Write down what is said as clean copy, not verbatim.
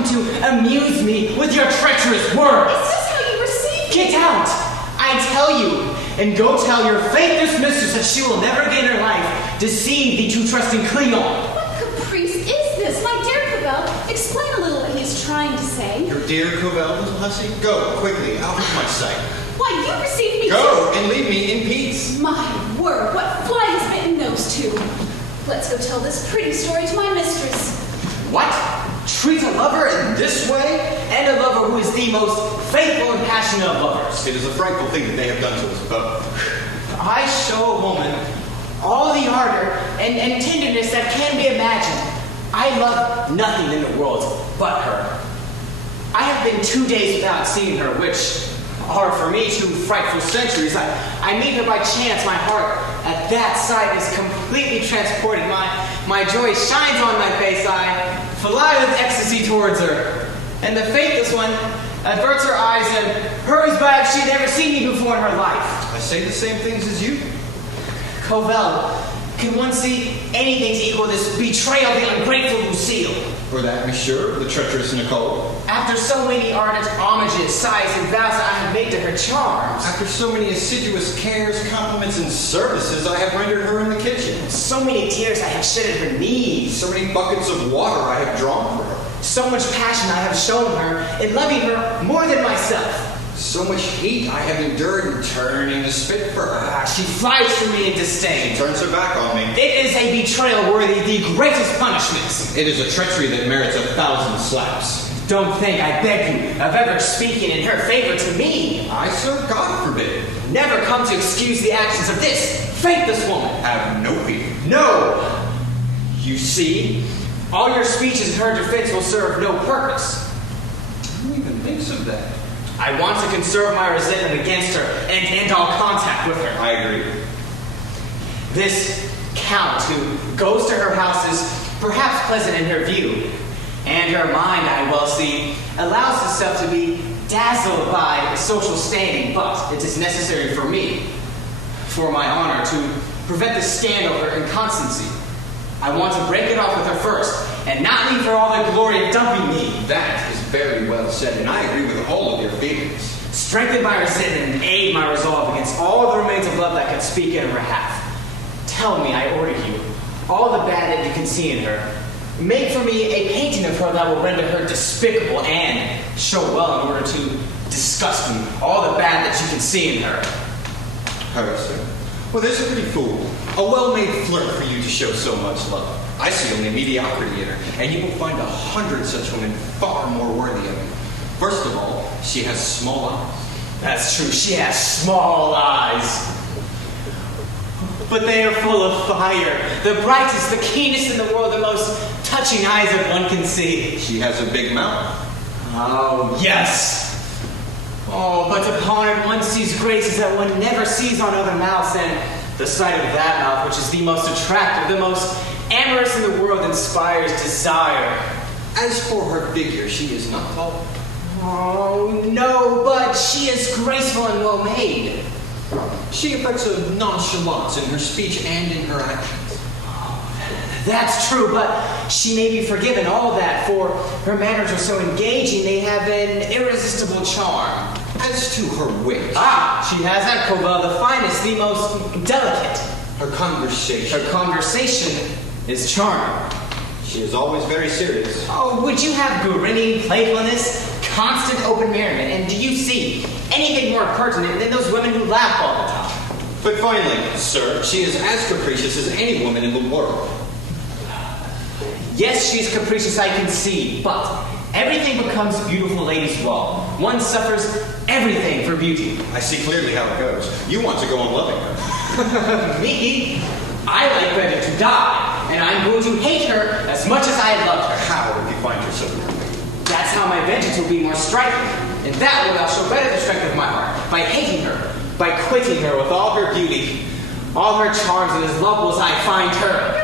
come to amuse me with your treacherous words. Is this how you receive me? Get out, I tell you, and go tell your faithless mistress that she will never again in her life deceive the too trusting Cleon. What caprice is this? My dear Cavell, explain a little what he is trying to say. Your dear Cavell, little hussy? Go, quickly, out of my sight. Why, you receive me Go, and leave me in peace. My word, what fly has bitten those two? Let's go tell this pretty story to my mistress. What? Treat a lover in this way? And a lover who is the most faithful and passionate of lovers. It is a frightful thing that they have done to us both. I show a woman all the ardor and tenderness that can be imagined. I love nothing in the world but her. I have been 2 days without seeing her, which are for me 2 frightful centuries. I meet her by chance. My heart at that sight is completely transported. My joy shines on my face. I fly with ecstasy towards her. And the faithless one averts her eyes and hurries by as she had never seen me before in her life. I say the same things as you. Cavell, can one see anything to equal this betrayal of the ungrateful Lucille? Or that, monsieur, the treacherous Nicole. After so many ardent homages, sighs, and vows I have made to her charms. After so many assiduous cares, compliments, and services I have rendered her in the kitchen. So many tears I have shed at her knees. So many buckets of water I have drawn for her. So much passion I have shown her in loving her more than myself. So much heat I have endured in turning the spit for her. She flies from me in disdain. She turns her back on me. It is a betrayal worthy the greatest punishments. It is a treachery that merits 1,000 slaps. Don't think, I beg you, of ever speaking in her favor to me. I, sir, God forbid. Never come to excuse the actions of this faithless woman. Have no fear. No! You see, all your speeches in her defense will serve no purpose. Who even thinks of that? I want to conserve my resentment against her and end all contact with her. I agree. This count who goes to her house is perhaps pleasant in her view, and her mind, I well see, allows herself to be dazzled by social standing, but it is necessary for me, for my honor, to prevent the scandal of her inconstancy. I want to break it off with her first, and not leave her all the glory of dumping me. That is very well said, and I agree with all of your feelings. Strengthen my resentment and aid my resolve against all the remains of love that can speak in her behalf. Tell me, I order you, all the bad that you can see in her. Make for me a painting of her that will render her despicable and show well in order to disgust me all the bad that you can see in her. Hurry, sir. Well, there's a pretty fool. A well-made flirt for you to show so much love. I see only mediocrity in her, and you will find 100 such women far more worthy of you. First of all, she has small eyes. That's true, she has small eyes. But they are full of fire. The brightest, the keenest in the world, the most touching eyes that one can see. She has a big mouth. Oh, yes. Oh, but upon it one sees graces that one never sees on other mouths, and the sight of that mouth, which is the most attractive, the most amorous in the world, inspires desire. As for her figure, she is not tall. Oh, no, but she is graceful and well-made. She affects a nonchalance in her speech and in her actions. That's true, but she may be forgiven all that, for her manners are so engaging, they have an irresistible charm. As to her wit, she has at Cavell the finest, the most delicate. her conversation. Her conversation is charming. She is always very serious. Oh, would you have grinning playfulness, constant open merriment, and do you see anything more pertinent than those women who laugh all the time? But finally, sir, she is as capricious as any woman in the world. Yes, she is capricious, I can see, but everything becomes beautiful ladies' law. One suffers everything for beauty. I see clearly how it goes. You want to go on loving her. Me? I like better to die, and I'm going to hate her as much as I loved her. How if you find her so beautiful? That's how my vengeance will be more striking, and that will thou show better the strength of my heart, by hating her, by quitting her with all her beauty, all her charms, and as lovable as I find her.